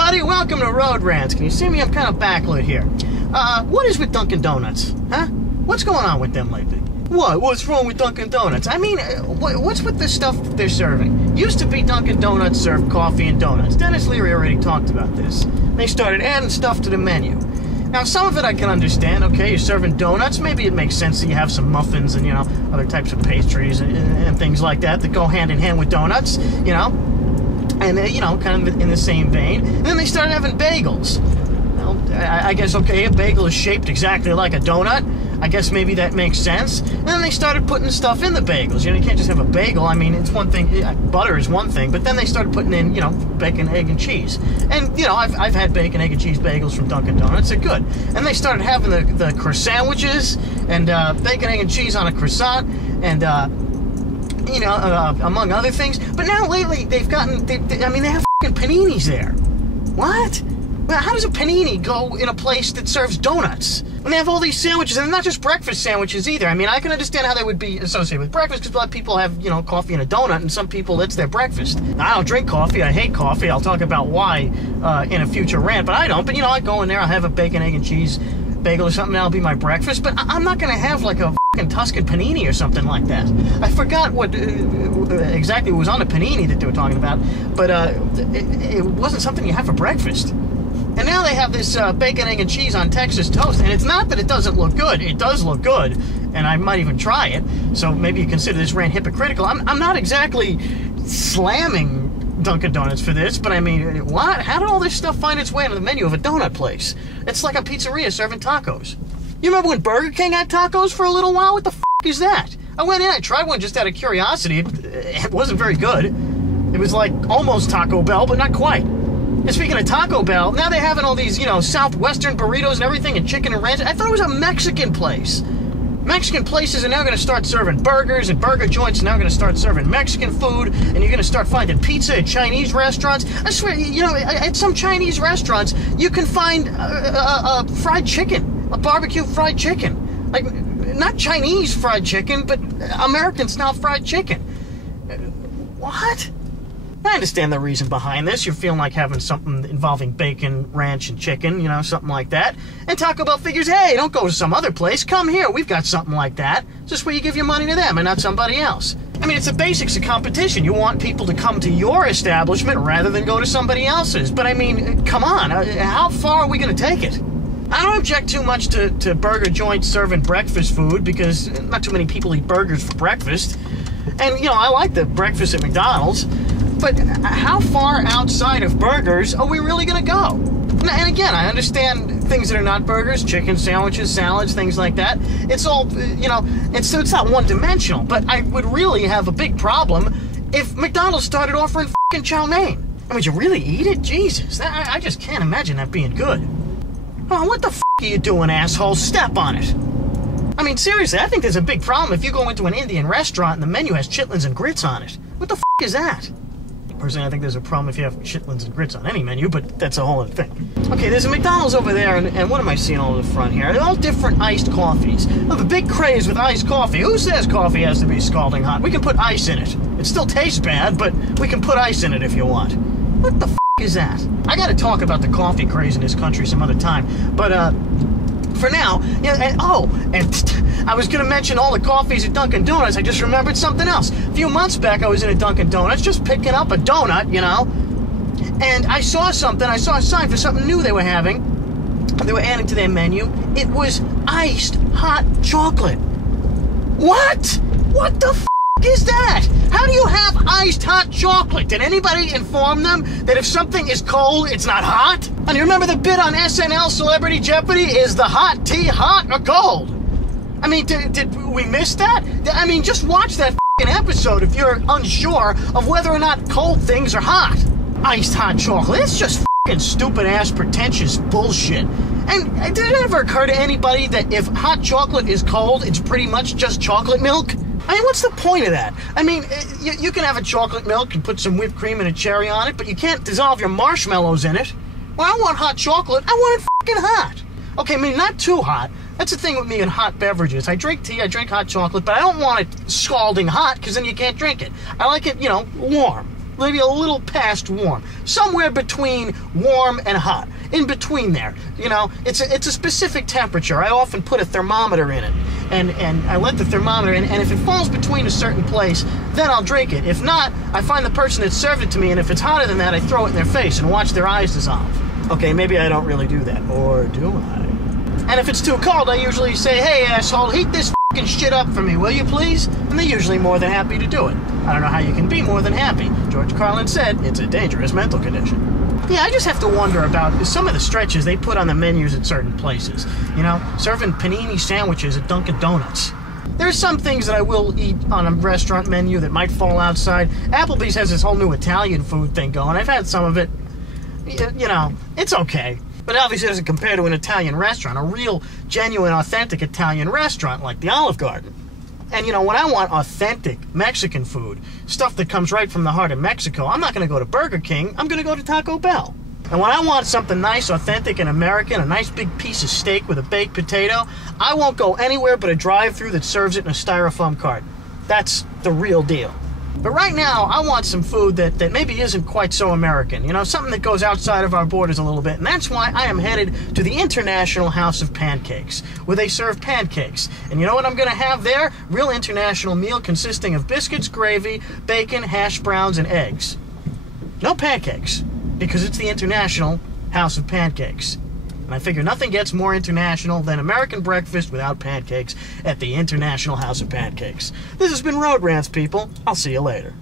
everybody, welcome to Road Rants. Can you see me? I'm kind of backlit here. What is with Dunkin' Donuts? Huh? What's going on with them lately? What? What's wrong with Dunkin' Donuts? I mean, what's with the stuff that they're serving? Used to be Dunkin' Donuts served coffee and donuts. Dennis Leary already talked about this. They started adding stuff to the menu. Now, some of it I can understand. Okay, you're serving donuts. Maybe it makes sense that you have some muffins and, other types of pastries and things like that go hand in hand with donuts, And, kind of in the same vein. And then they started having bagels. Well, I guess, okay, a bagel is shaped exactly like a donut. I guess maybe that makes sense. And then they started putting stuff in the bagels. You can't just have a bagel. I mean, it's one thing. Butter is one thing. But then they started putting in, bacon, egg, and cheese. And, I've had bacon, egg, and cheese bagels from Dunkin' Donuts. They're good. And they started having the croissant sandwiches and bacon, egg, and cheese on a croissant. And, among other things. But now lately they have fucking paninis there. What? Well, how does a panini go in a place that serves donuts? When they have all these sandwiches, and not just breakfast sandwiches either. I mean, I can understand how they would be associated with breakfast, because a lot of people have, coffee and a donut, and some people, that's their breakfast. I don't drink coffee. I hate coffee. I'll talk about why in a future rant, but I don't. But, I go in there, I'll have a bacon, egg, and cheese bagel or something, that'll be my breakfast. But I'm not going to have, like, a Tuscan panini or something like that. I forgot what exactly was on the panini that they were talking about, but it wasn't something you have for breakfast. And now they have this bacon, egg, and cheese on Texas toast, and it's not that it doesn't look good. It does look good, and I might even try it, so maybe you consider this rant hypocritical. I'm not exactly slamming Dunkin' Donuts for this, but I mean, what? How did all this stuff find its way into the menu of a donut place? It's like a pizzeria serving tacos. You remember when Burger King had tacos for a little while? What the f*** is that? I went in, I tried one just out of curiosity. It wasn't very good. It was like almost Taco Bell, but not quite. And speaking of Taco Bell, now they're having all these, Southwestern burritos and everything, and chicken and ranch. I thought it was a Mexican place. Mexican places are now going to start serving burgers, and burger joints are now going to start serving Mexican food, and you're going to start finding pizza at Chinese restaurants. I swear, at some Chinese restaurants, you can find fried chicken, a barbecue fried chicken. Like, not Chinese fried chicken, but American-style fried chicken. What? I understand the reason behind this. You're feeling like having something involving bacon, ranch, and chicken, something like that. And Taco Bell figures, hey, don't go to some other place. Come here. We've got something like that. Just where you give your money to them and not somebody else. I mean, it's the basics of competition. You want people to come to your establishment rather than go to somebody else's. But, I mean, come on. How far are we going to take it? I don't object too much to burger joints serving breakfast food because not too many people eat burgers for breakfast. And, I like the breakfast at McDonald's. But how far outside of burgers are we really going to go? And again, I understand things that are not burgers, chicken sandwiches, salads, things like that. It's all, it's not one-dimensional. But I would really have a big problem if McDonald's started offering fucking chow mein. I mean, would you really eat it? Jesus, I just can't imagine that being good. Oh, what the f*** are you doing, asshole? Step on it. I mean, seriously, I think there's a big problem if you go into an Indian restaurant and the menu has chitlins and grits on it. What the f*** is that? Personally, I think there's a problem if you have chitlins and grits on any menu, but that's a whole other thing. Okay, there's a McDonald's over there, and what am I seeing all in the front here? They're all different iced coffees. I have a big craze with iced coffee. Who says coffee has to be scalding hot? We can put ice in it. It still tastes bad, but we can put ice in it if you want. What the f*** is that? I gotta talk about the coffee craze in this country some other time, but, for now, I was going to mention all the coffees at Dunkin' Donuts. I just remembered something else. A few months back, I was in a Dunkin' Donuts just picking up a donut, and I saw something. I saw a sign for something new they were having. They were adding to their menu. It was iced hot chocolate. What? What the f*** is that? How do you have iced hot chocolate? Did anybody inform them that if something is cold, it's not hot? And you remember the bit on SNL Celebrity Jeopardy? Is the hot tea hot or cold? I mean, did we miss that? I mean, just watch that f***ing episode if you're unsure of whether or not cold things are hot. Iced hot chocolate. It's just f***ing stupid-ass, pretentious bullshit. And did it ever occur to anybody that if hot chocolate is cold, it's pretty much just chocolate milk? I mean, what's the point of that? I mean, you can have a chocolate milk and put some whipped cream and a cherry on it, but you can't dissolve your marshmallows in it. Well, I want hot chocolate. I want it f***ing hot. Okay, I mean, not too hot. That's the thing with me in hot beverages. I drink tea, I drink hot chocolate, but I don't want it scalding hot, because then you can't drink it. I like it, warm. maybe a little past warm, somewhere between warm and hot, in between there. You know, it's a specific temperature. I often put a thermometer in it, and I let the thermometer in, and if it falls between a certain place, then I'll drink it. If not, I find the person that served it to me, and if it's hotter than that, I throw it in their face and watch their eyes dissolve. Okay, maybe I don't really do that, or do I? And if it's too cold, I usually say, hey, asshole, heat this fucking shit up for me, will you please? And they're usually more than happy to do it. I don't know how you can be more than happy. George Carlin said, it's a dangerous mental condition. Yeah, I just have to wonder about some of the stretches they put on the menus at certain places. You know, serving panini sandwiches at Dunkin' Donuts. There's some things that I will eat on a restaurant menu that might fall outside. Applebee's has this whole new Italian food thing going. I've had some of it. You know, it's okay. But obviously it doesn't compare to an Italian restaurant, a real, genuine, authentic Italian restaurant like the Olive Garden. And, you know, when I want authentic Mexican food, stuff that comes right from the heart of Mexico, I'm not going to go to Burger King, I'm going to go to Taco Bell. And when I want something nice, authentic, and American, a nice big piece of steak with a baked potato, I won't go anywhere but a drive-thru that serves it in a styrofoam carton. That's the real deal. But right now, I want some food that maybe isn't quite so American. You know, something that goes outside of our borders a little bit. And that's why I am headed to the International House of Pancakes, where they serve pancakes. And you know what I'm going to have there? Real international meal consisting of biscuits, gravy, bacon, hash browns, and eggs. No pancakes, because it's the International House of Pancakes. And I figure nothing gets more international than American breakfast without pancakes at the International House of Pancakes. This has been Road Rants, people. I'll see you later.